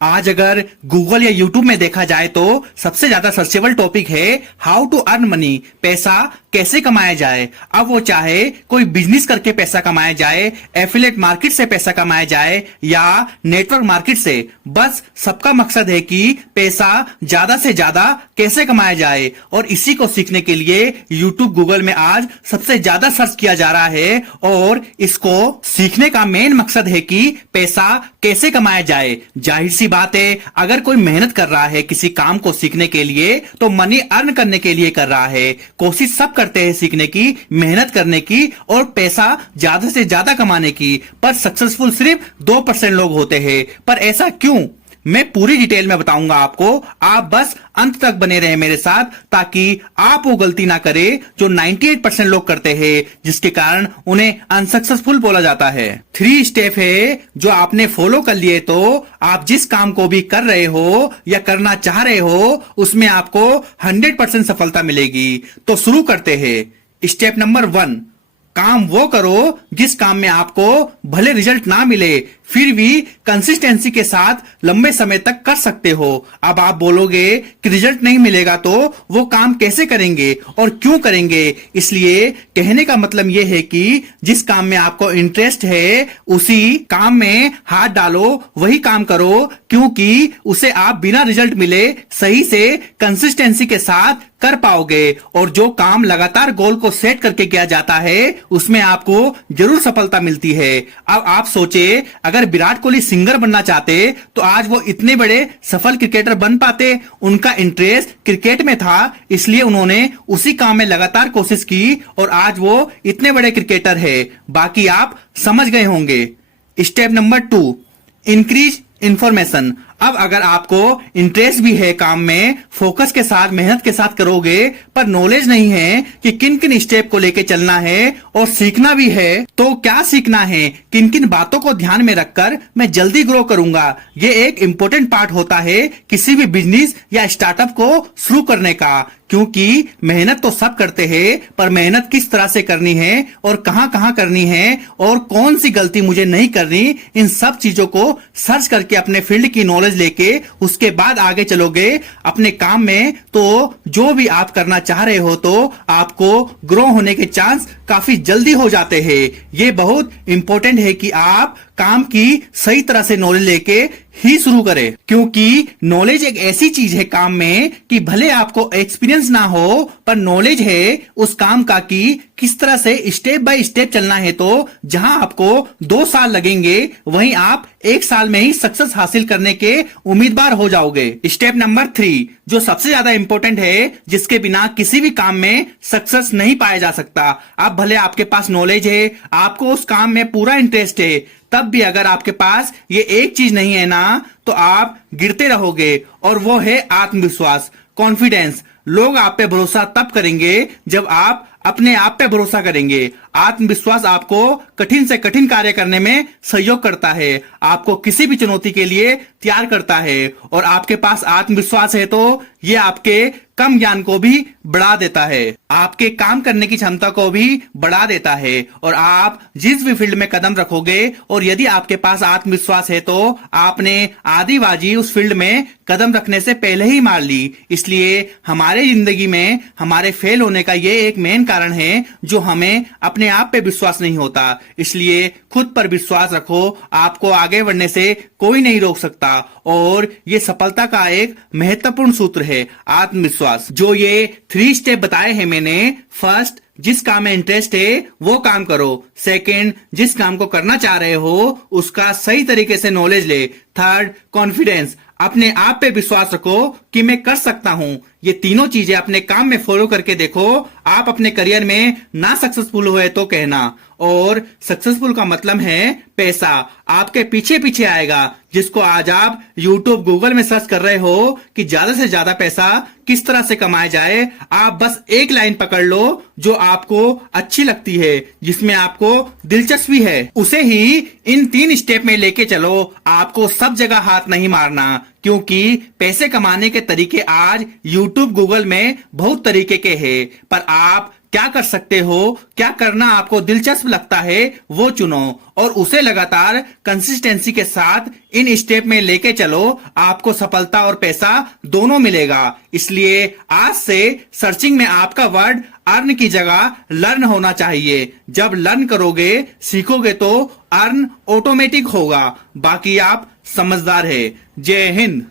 आज अगर गूगल या यूट्यूब में देखा जाए तो सबसे ज्यादा सर्चेबल टॉपिक है हाउ टू अर्न मनी, पैसा कैसे कमाया जाए। अब वो चाहे कोई बिजनेस करके पैसा कमाया जाए, एफिलिएट मार्केट से पैसा कमाया जाए या नेटवर्क मार्केट से, बस सबका मकसद है कि पैसा ज्यादा से ज्यादा कैसे कमाया जाए। और इसी को सीखने के लिए यूट्यूब गूगल में आज सबसे ज्यादा सर्च किया जा रहा है और इसको सीखने का मेन मकसद है कि पैसा कैसे कमाया जाए। जाहिर सी बात है, अगर कोई मेहनत कर रहा है किसी काम को सीखने के लिए तो मनी अर्न करने के लिए कर रहा है। कोशिश सब करते हैं सीखने की, मेहनत करने की और पैसा ज्यादा से ज्यादा कमाने की, पर सक्सेसफुल सिर्फ 2% लोग होते हैं। पर ऐसा क्यों, मैं पूरी डिटेल में बताऊंगा आपको। आप बस अंत तक बने रहे मेरे साथ ताकि आप वो गलती ना करें जो 98% लोग करते हैं, जिसके कारण उन्हें अनसक्सेसफुल बोला जाता है। 3 स्टेप है जो आपने फॉलो कर लिए तो आप जिस काम को भी कर रहे हो या करना चाह रहे हो उसमें आपको 100% सफलता मिलेगी। तो शुरू करते हैं। स्टेप नंबर 1, काम वो करो जिस काम में आपको भले रिजल्ट ना मिले फिर भी कंसिस्टेंसी के साथ लंबे समय तक कर सकते हो। अब आप बोलोगे कि रिजल्ट नहीं मिलेगा तो वो काम कैसे करेंगे और क्यों करेंगे। इसलिए कहने का मतलब ये है कि जिस काम में आपको इंटरेस्ट है उसी काम में हाथ डालो, वही काम करो, क्योंकि उसे आप बिना रिजल्ट मिले सही से कंसिस्टेंसी के साथ कर पाओगे। और जो काम लगातार गोल को सेट करके किया जाता है उसमें आपको जरूर सफलता मिलती है। अब आप सोचे, अगर विराट कोहली सिंगर बनना चाहते तो आज वो इतने बड़े सफल क्रिकेटर बन पाते। उनका इंटरेस्ट क्रिकेट में था, इसलिए उन्होंने उसी काम में लगातार कोशिश की और आज वो इतने बड़े क्रिकेटर है। बाकी आप समझ गए होंगे। Step number 2, increase information. अब अगर आपको इंटरेस्ट भी है काम में, फोकस के साथ मेहनत के साथ करोगे, पर नॉलेज नहीं है कि किन किन स्टेप को लेके चलना है और सीखना भी है तो क्या सीखना है, किन किन बातों को ध्यान में रखकर मैं जल्दी ग्रो करूंगा। ये एक इंपॉर्टेंट पार्ट होता है किसी भी बिजनेस या स्टार्टअप को शुरू करने का, क्योंकि मेहनत तो सब करते हैं पर मेहनत किस तरह से करनी है और कहां कहां करनी है और कौन सी गलती मुझे नहीं करनी, इन सब चीजों को सर्च करके अपने फील्ड की नॉलेज लेके उसके बाद आगे चलोगे अपने काम में तो जो भी आप करना चाह रहे हो तो आपको ग्रो होने के चांस काफी जल्दी हो जाते हैं। ये बहुत इंपॉर्टेंट है कि आप काम की सही तरह से नॉलेज लेके ही शुरू करें, क्योंकि नॉलेज एक ऐसी चीज है काम में कि भले आपको एक्सपीरियंस ना हो पर नॉलेज है उस काम का कि किस तरह से स्टेप बाय स्टेप चलना है। तो जहां आपको 2 साल लगेंगे वहीं आप 1 साल में ही सक्सेस हासिल करने के उम्मीदवार हो जाओगे। स्टेप नंबर 3 जो सबसे ज्यादा इंपॉर्टेंट है, जिसके बिना किसी भी काम में सक्सेस नहीं पाया जा सकता। आप भले आपके पास नॉलेज है, आपको उस काम में पूरा इंटरेस्ट है, तब भी अगर आपके पास ये एक चीज नहीं है ना तो आप गिरते रहोगे, और वो है आत्मविश्वास, कॉन्फिडेंस। लोग आप पे भरोसा तब करेंगे जब आप अपने आप पे भरोसा करेंगे। आत्मविश्वास आपको कठिन से कठिन कार्य करने में सहयोग करता है, आपको किसी भी चुनौती के लिए तैयार करता है। और आपके पास आत्मविश्वास है तो ये आपके कम ज्ञान को भी बढ़ा देता है, आपके काम करने की क्षमता को भी बढ़ा देता है। और आप जिस भी फील्ड में कदम रखोगे और यदि आपके पास आत्मविश्वास है तो आपने आधी बाजी उस फील्ड में कदम रखने से पहले ही मार ली। इसलिए हमारे जिंदगी में हमारे फेल होने का ये एक मेन कारण है जो हमें अपने आप पे विश्वास नहीं होता। इसलिए खुद पर विश्वास रखो, आपको आगे बढ़ने से कोई नहीं रोक सकता। और ये सफलता का एक महत्वपूर्ण सूत्र है आत्मविश्वास। जो ये 3 स्टेप बताए हैं मैंने, फर्स्ट, जिस काम में इंटरेस्ट है वो काम करो। सेकंड, जिस काम को करना चाह रहे हो उसका सही तरीके से नॉलेज ले। थर्ड, कॉन्फिडेंस, अपने आप पे विश्वास रखो कि मैं कर सकता हूं। ये तीनों चीजें अपने काम में फॉलो करके देखो, आप अपने करियर में ना सक्सेसफुल हुए तो कहना। और सक्सेसफुल का मतलब है पैसा आपके पीछे पीछे आएगा, जिसको आज आप यूट्यूब गूगल में सर्च कर रहे हो कि ज्यादा से ज्यादा पैसा किस तरह से कमाया जाए। आप बस एक लाइन पकड़ लो जो आपको अच्छी लगती है, जिसमें आपको दिलचस्पी है, उसे ही इन 3 स्टेप में लेके चलो। आपको सब जगह हाथ नहीं मारना, क्योंकि पैसे कमाने के तरीके आज यूट्यूब गूगल में बहुत तरीके के हैं, पर आप क्या कर सकते हो, क्या करना आपको दिलचस्प लगता है वो चुनो और उसे लगातार कंसिस्टेंसी के साथ इन स्टेप में लेके चलो। आपको सफलता और पैसा दोनों मिलेगा। इसलिए आज से सर्चिंग में आपका वर्ड अर्न की जगह लर्न होना चाहिए। जब लर्न करोगे, सीखोगे तो अर्न ऑटोमेटिक होगा। बाकी आप समझदार है। जय हिंद।